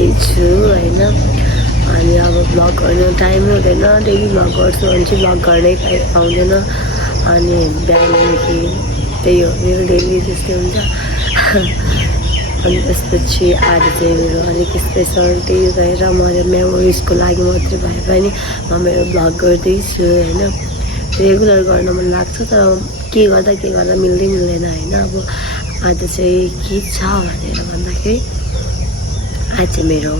गर्दैछु होइन। अनि अब भ्लग गर्नु टाइम हुँदैन, डेली भ्लग गर्छु भने चाहिँ भ्लग गर्नै पाउँदैन। अनि बिहानदेखि त्यही हो मेरो डेली त्यस्तै हुन्छ। अनि त्यसपछि आज चाहिँ मेरो अलिक स्पेसल त्यही भएर मैले मेमोरिजको लागि मात्रै भए पनि म मेरो भ्लग गर्दैछु होइन। रेगुलर गर्न मन लाग्छ तर के गर्दा मिल्दैन होइन। अब आज चाहिँ के छ भनेर भन्दाखेरि आज चाहिँ मेरो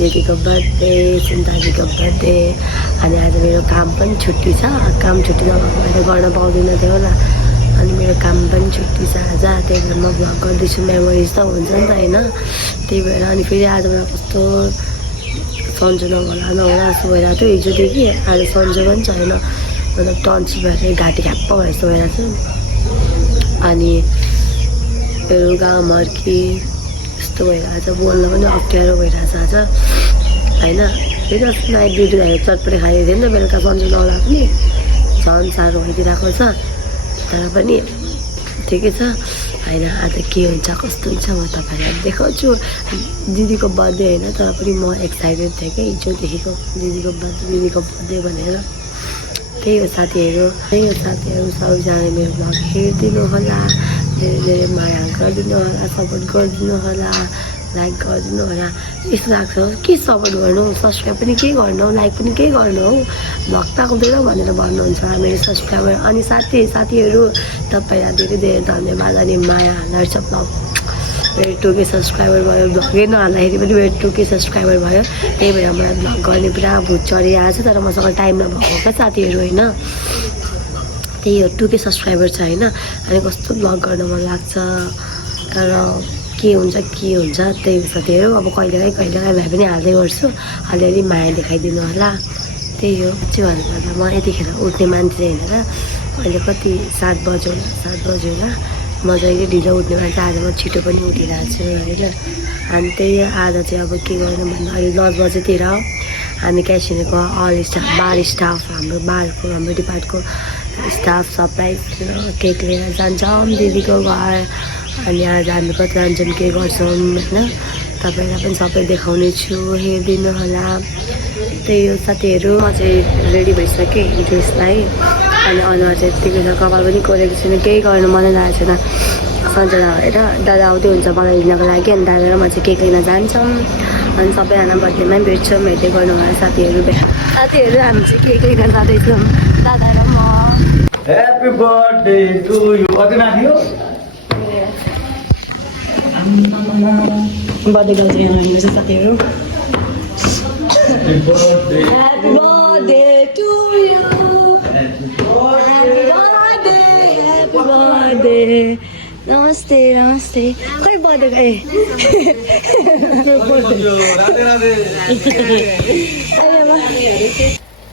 दिदीको बर्थडे, दाजुको बर्थडे। अनि आज मेरो काम पनि छुट्टी छ, काम छुट्टी नभएको भएर गर्न पाउँदिनँ थियो होला। अनि मेरो काम पनि छुट्टी छ आज, त्यही भएर म भ्लग गर्दैछु। मेमोरिज त हुन्छ नि त होइन, त्यही भएर। अनि फेरि आज मलाई कस्तो सन्चो नहोला जस्तो भइरहेको थियो हिजोदेखि। आज सन्चो पनि छैन, मतलब टन्सिल भएर घाँटी ख्याप्प भए जस्तो भइरहेको छ। अनि रुगा मर्की यस्तो भइरहेको छ, बोल्न पनि अप्ठ्यारो भइरहेछ आज होइन। फेरि अस्ति नाइट ड्युटी खाएर चटपटे खाएको थियो नि त बेलुका, सन्चो नहोला पनि झन् साह्रो भइदिरहेको छ। तर पनि ठिकै छ होइन। आज के हुन्छ कस्तो हुन्छ म तपाईँलाई देखाउँछु। दिदीको बर्थडे होइन तर पनि म एक्साइटेड थिएँ क्या हिजोदेखिको, दिदीको बर्थडे भनेर। त्यही हो साथीहरू सबैजनाले मेरो भ्लग हेरिदिनु होला, धेरै माया गरिदिनु होला, सपोर्ट गरिदिनु होला, लाइक गरिदिनु होला। यस्तो लाग्छ के सपोर्ट गर्नु, सब्सक्राइब पनि के गर्नु, लाइक पनि के गर्नु हौ, भ्लग त आउँदैन भनेर भन्नुहुन्छ मेरो सब्सक्राइबर। अनि साथीहरू तपाईँलाई धेरै धेरै धन्यवाद। अनि माया हाल्छ भ्लग मेरो 2K सब्सक्राइबर भयो, भ्लगै नहाल्दाखेरि पनि मेरो 2K सब्सक्राइबर भयो। त्यही भएर मलाई भ्लग गर्ने पुरा भुत चढिरहेको छ, तर मसँग टाइम नभएको क्या साथीहरू होइन। त्यही हो 2K सब्सक्राइबर छ होइन। अनि कस्तो भ्लग गर्न मन लाग्छ तर के हुन्छ त्यही हो साथीहरू। अब कहिलेकाहीँ भए पनि हाल्दै गर्छु, अलिअलि माया देखाइदिनु होला। त्यही हो चाहिँ भन्नुपर्दा म यतिखेर उठ्ने मान्छे होइन र। अहिले कति 7 बज्यो होला, म जहिले ढिलो उठ्ने मान्छे। आज म छिटो पनि उठिरहेको छु होइन। अनि त्यही आज चाहिँ अब के गर्नु भन्दा अहिले 10 बजेतिर हामी क्यासिनोको बार स्टाफ हाम्रो डिपार्टको स्टाफ सबै केक लिएर जान्छौँ दिदीको घर। अनि आज हामी कतिजना के गर्छौँ होइन, तपाईँलाई पनि सबै देखाउने छु, हेरिदिनु होला। त्यही हो साथीहरू। म चाहिँ रेडी भइसकेँ ड्रेसलाई। अनि अनुहार चाहिँ यत्तिकै छ, कपाल पनि कोरेको छैन, केही गर्नु मनै लागेको छैन। सन्जना भएर दादा आउँदै हुन्छ मलाई लिनको लागि। अनि दादा र म चाहिँ केक लिन जान्छौँ। अनि सबैजना बर्थडेमै भेट्छौँ, हेर्दै गर्नु होला साथीहरू। हामी चाहिँ केक लिन जाँदैछौँ दादा र म। Happy birthday to you. कति नाथ्यो बर्थडे गर्छ यहाँ हामीहरू चाहिँ साथीहरू। Happy birthday to you, happy birthday. नमस्ते खै birthday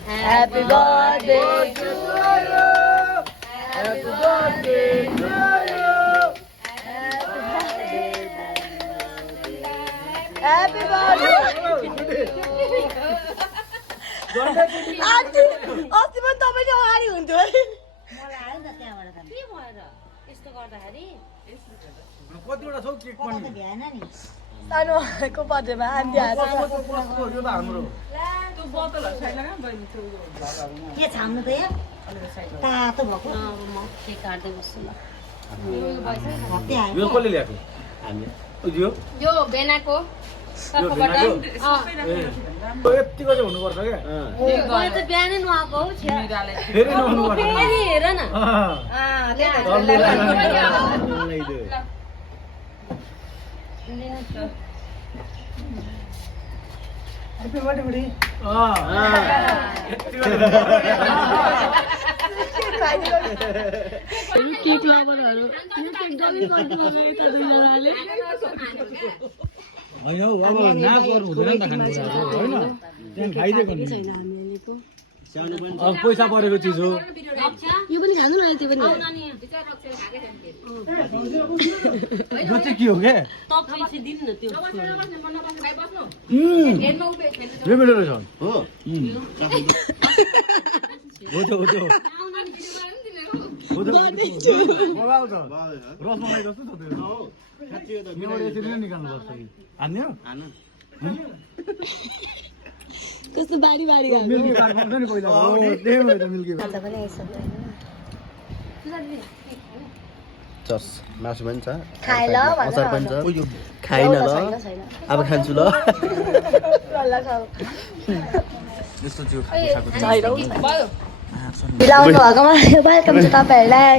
happy birthday to you, happy birthday to you, happy birthday. अस्ति पनि तपाईँले अगाडि हुन्थ्यो है। मलाई आयो नि त त्यहाँबाट त के भएर यस्तो गर्दाखेरि कतिवटा छौ केक पनि भ्याएन नि सानोको बर्थडेमा आन्टी आएको यो त हाम्रो के छाम्नु त यहाँ तातो भएको म केक काट्दै बस्छु ल। भक्ति आयो यो कसले ल्याएको यो बेनाको यतिको चाहिँ हुनुपर्छ क्या, मैले त बिहानै नुहाएको हौ फेरि नहुनुपर्छ। फेरि हेर न केक लभरहरू होइन हौ अब नाच गर्नु हुँदैन नि त खानेकुरा होइन, त्यहाँ खाइदिएको नि। अब पैसा परेको चिज हो। यो पनि खानु न त्यो पनि। यो चाहिँ के हो क्या? यो मेरो रहेछ हो। रसमलाई जस्तो छ त्यो। यसरी नै निकाल्नु पर्छ कि हान्ने हो? कस्तो बारी बारी गएको मिल्की बार पाउँछ नि पहिला हो त्यही भएर मिल्की बार आज पनि आइसक्यो चस मासु पनि छ खाए ल अचार पनि छ खाइन ल अब खान्छु ल यस्तो त्यो ढिलाउनु भएकोमा वेलकम छ तपाईँहरूलाई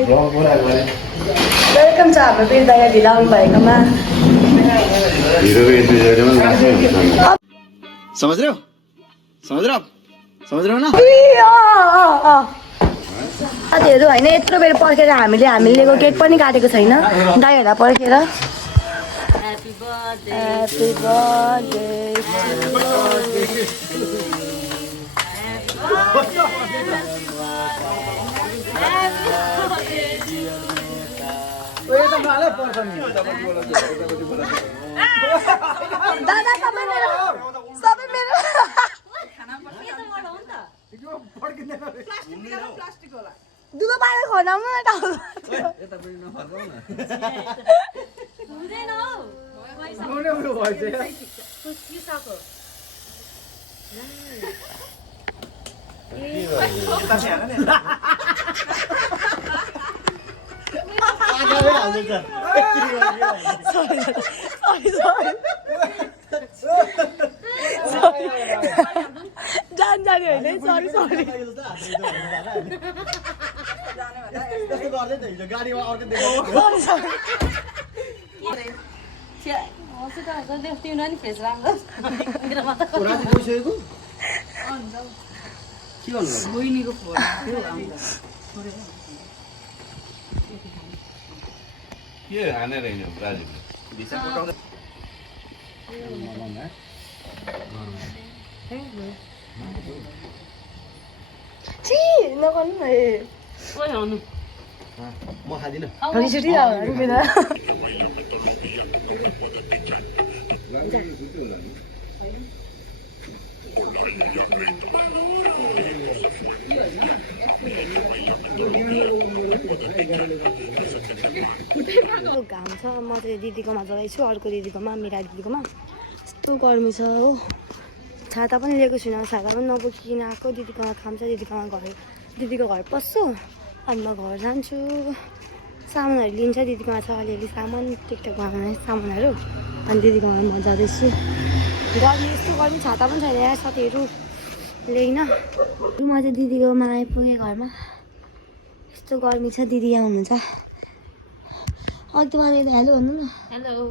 वेलकम छ हाम्रो बिरदाया ढिलाउनु भएकोमा समझ रहे हो न साथीहरू होइन यत्रो बेर पर्खेर हामीले लिएको केक पनि काटेको छैन दाइहरूलाई पर्खेर ह्यापी बर्थडे दादा सबै मेरो दुधो पाएर खनाउनु न टाउको हुँदैन हौ जान जाने होइन सरी सरी तिम्रो नि फेस राम्रो मेरोमा त के हानेर हिँड्यो ब्राजिल नगर्नु न म खादिनँ रिसुटी घाम छ म चाहिँ दिदीकोमा जाँदैछु अर्को दिदीकोमा मेरा दिदीकोमा यस्तो गर्मी छ हो छाता पनि लिएको छुइनँ छाता पनि नबोकिकन आएको दिदीकोमा काम छ दिदीको घर पस्छु अनि म घर जान्छु सामानहरू लिन्छ दिदीकोमा छ अलिअलि सामान टिकटकमा आउने सामानहरू अनि दिदीकोमा म जाँदैछु गर्मी यस्तो गर्मी छाता पनि छैन यहाँ साथीहरू ल्याइन म चाहिँ दिदीकोमा आइपुगेँ घरमा यस्तो गर्मी छ दिदी यहाँ हुनुहुन्छ अघि त वहाँनिर हेलो भन्नु न हेलो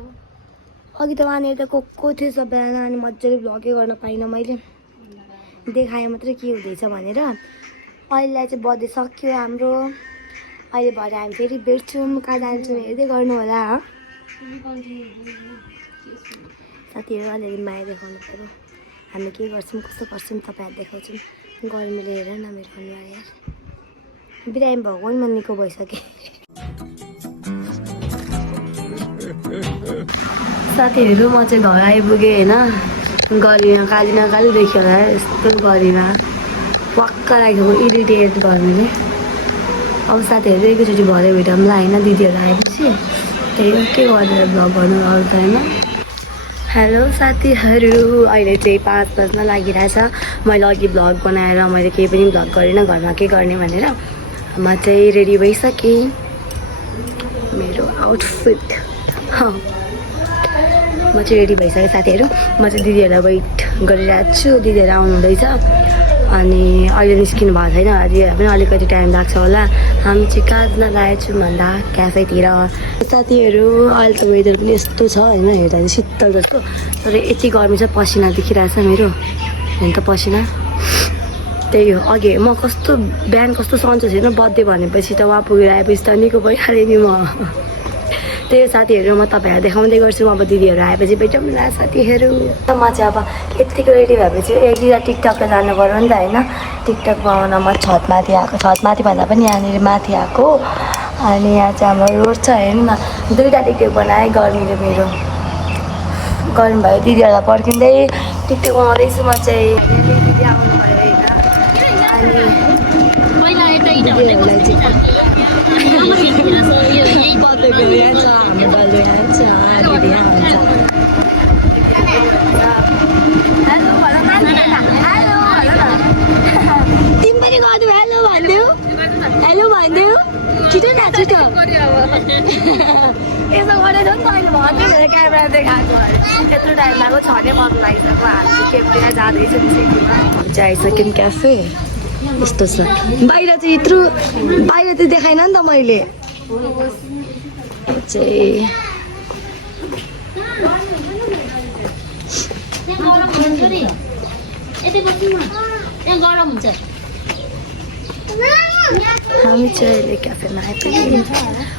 अघि त वहाँनिर त को थियो सबैजना अनि मजाले भ्लगै गर्न पाइनँ मैले देखाएँ मात्रै के हुँदैछ भनेर अहिलेलाई चाहिँ बर्थडे सक्यो हाम्रो अहिले भरे हामी फेरि भेट्छौँ कहाँ जान्छौँ हेर्दै गर्नु होला साथीहरू अलिअलि माया देखाउनु पऱ्यो हामी के गर्छौँ कस्तो गर्छौँ तपाईँहरू देखाउँछौँ गर्मीले हेर न मेरो अनुहार यार बिरामी भएको पनि म निको भइसकेँ साथीहरू म चाहिँ घर आइपुगेँ होइन गरिमा काली न काली देख्यो होला यस्तो गरिमा वाक्क राखेको इरिटेट गर्नुले अब साथीहरू एकैचोटि भरे भेटौँला होइन दिदीहरू आएपछि त्यही हो के गरेर भ्लग गर्नु आउँछ होइन हेलो साथीहरू अहिले चाहिँ 5 बज्न लागिरहेछ मैले अघि भ्लग बनाएर मैले केही पनि भ्लग गरिनँ घरमा के गर्ने भनेर म चाहिँ रेडी भइसकेँ मेरो आउटफिट म चाहिँ रेडी भइसकेँ साथीहरू म चाहिँ दिदीहरूलाई वेट गरिरहेको छु दिदीहरू आउनु हुँदैछ अनि अहिले निस्किनु भएको छैन अझै पनि अलिकति टाइम लाग्छ होला हामी चाहिँ कहाँ जान लागेको छौँ भन्दा क्याफेतिर साथीहरू अहिले त वेदर पनि यस्तो छ होइन हेर्दा चाहिँ शीतल जस्तो तर यति गर्मी छ पसिना देखिरहेछ मेरो हेर्नु त पसिना त्यही हो अघि म कस्तो बिहान कस्तो सन्चो छैन बर्थडे भनेपछि त उहाँ पुगेर आएपछि त निको भइहालेँ नि म त्यही साथीहरू म तपाईँहरू देखाउँदै गर्छु अब दिदीहरू आएपछि भेटौँला साथीहरू म चाहिँ अब यतिको रेडी भएपछि एक दुईवटा टिकटकमा जानु पऱ्यो नि त होइन टिकटक बनाउन म छतमाथि आएको छतमाथि भन्दा पनि यहाँनिर माथि आएको अनि यहाँ चाहिँ हाम्रो रोड छ हेर्नु न 2टा टिकटक बनाएँ गर्मीले मेरो गर्मी भयो दिदीहरूलाई पर्खिँदै टिकटक बनाउँदैछु म चाहिँ दिदी आउनु भयो होइन यहाँ छ हाम्रो डल्लो यहाँ छ दिदी यहाँ हुन्छ यसो गरेर त अहिले भन्दै मेरो क्यामेरा देखाएको अरे त्यत्रो टाइम लाग्यो छनै मन लागिसक्यो हामी क्यामेरा जाँदैछौँ सिटीमा चाहिँ आइसक्यौँ क्याफे यस्तो छ बाहिर चाहिँ यत्रो बाहिर चाहिँ देखाइन नि त मैले चाहिँ गरम हुन्छ हामी चाहिँ अहिले क्याफेमा आइपुग्यौँ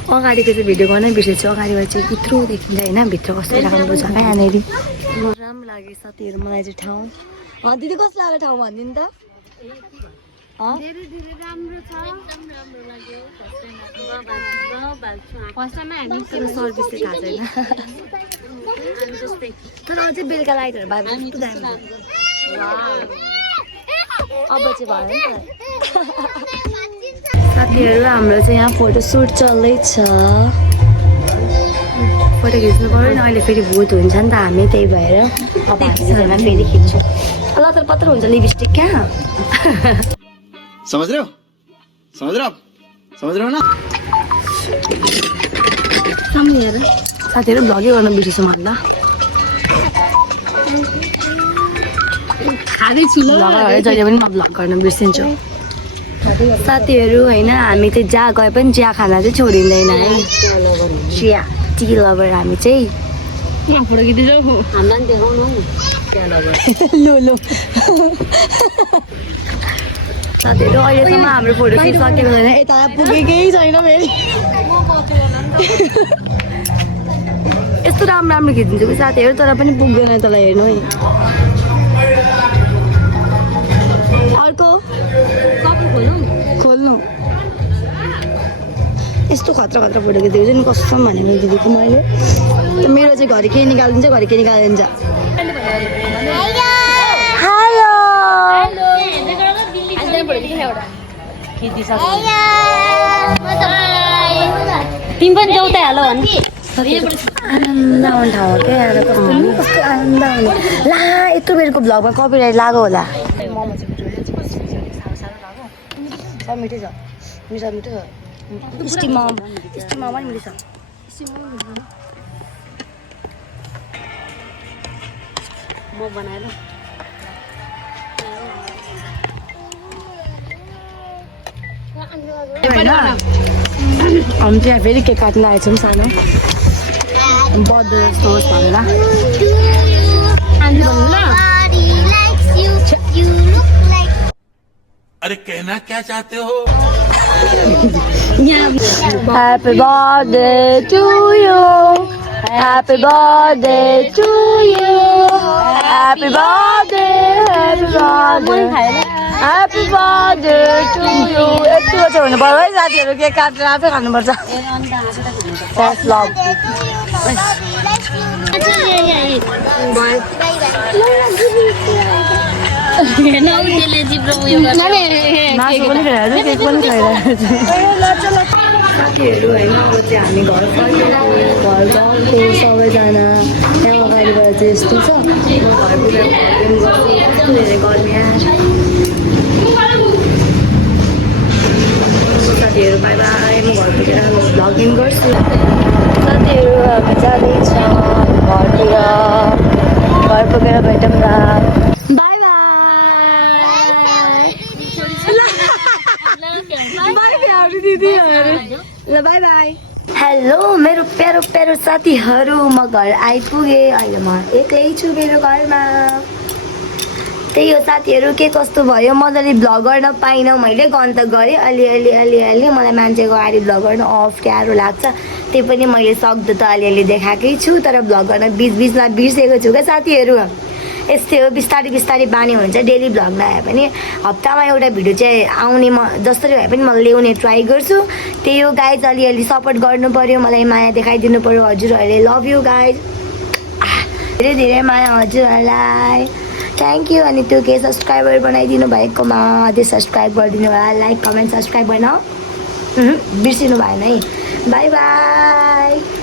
अगाडिको चाहिँ भिडियो गर्नै बिर्सेछु अगाडिबाट चाहिँ यत्रो देखिन्छ होइन भित्र कस्तो राम्रो छ क्या यहाँनिर राम्रो लाग्यो साथीहरू मलाई चाहिँ ठाउँ दिदी कस्तो लाग्यो ठाउँ भनिदिनु त सर्भिस चाहिँ थाहा छैन तर अझै बेलुका लाइटहरू भए कस्तो दामी अब चाहिँ भयो नि त साथीहरू हाम्रो चाहिँ यहाँ फोटोसुट चल्दैछ फोटो खिच्नु पऱ्यो नि अहिले फेरि भुत हुन्छ नि त हामी त्यही भएर अब हामीमा फेरि खिच्छौँ लतर पत्र हुन्छ लिपस्टिक क्या समझ रहे हो ना साथीहरू भ्लगै गर्न बिर्सेछु मलाई जहिले पनि म भ्लग गर्न बिर्सिन्छु साथीहरू होइन हामी चाहिँ जहाँ गए पनि चिया खाना चाहिँ छोडिँदैन है चिया टी लभर हामी चाहिँ लो साथीहरू अहिलेसम्म हाम्रो फोटो सुट सकेको छैन यता पुगेकै छैन फेरि यस्तो राम्रो राम्रो खिचिदिन्छु कि साथीहरू तर पनि पुग्दैन तँलाई हेर्नु है अर्को खोल्नु यस्तो खतरा खतरा फोटो खिचेको चाहिँ कसम भनेको दिदीको मैले मेरो चाहिँ घरि के निकालिदिन्छ घरि के निकालिदिन्छ तिमी पनि जाऊ त हालो भने आनन्द आउने ठाउँ हो क्या यहाँ कस्तो कस्तो आनन्द आउने ला यत्रो बेरको भ्लगमा कपिराइट लाग्यो होला मिठो छ मिठो मिठो छ स्टिम मोमो पनि मिठो छ म बनाएर हामी चाहिँ फेरि केक काट्न आएको छौँ सानो बर्थडे जस्तो होस् भनेर अरे कहना क्या चाहते हो Happy birthday to you Happy birthday to you Happy birthday Happy birthday to you यतिको चाहिँ हुनु पर्यो है साथीहरू केक काटेर आफै खानुपर्छ That's love मासु पनि खाइरहेको केक पनि खाइरहेको साथीहरू होइन अब चाहिँ हामी घर फर्केर घर गएको सबैजना त्यहाँ अगाडिबाट चाहिँ यस्तो छ म घर पुगेर गर्छु धेरै गर्मी साथीहरू बाई बाई म घर पुगेर भ्लगिङ गर्छु साथीहरू हामी जाँदैछ घरतिर घर पुगेर भेटौँ न बाई ल बाई बाई हेलो मेरो प्यारो प्यारो साथीहरू म घर आइपुगेँ अहिले म एक्लै छु मेरो घरमा त्यही हो साथीहरू के कस्तो भयो मजाले भ्लग गर्न पाइनँ मैले गन त गरेँ अलि मलाई मान्छेको अगाडि भ्लग गर्न अफ गाह्रो लाग्छ त्यही पनि मैले सक्दो त अलिअलि देखाएकै छु तर भ्लग गर्न बिचमा बिर्सेको छु क्या साथीहरू यस्तै हो बिस्तारै बानी हुन्छ डेली भ्लग नआए पनि हप्तामा एउटा भिडियो चाहिँ आउने म जसरी भए पनि म ल्याउने ट्राई गर्छु त्यही हो गाइज अलिअलि सपोर्ट गर्नु पऱ्यो मलाई माया देखाइदिनु पऱ्यो हजुरहरूले लभ यु गाइज धेरै धेरै माया हजुरहरूलाई थ्याङ्क यू अनि त्यो के सब्सक्राइबर बनाइदिनु भएकोमा अझै सब्सक्राइब गरिदिनु होला लाइक कमेन्ट सब्सक्राइब गर्न बिर्सिनु भएन है बाई बाई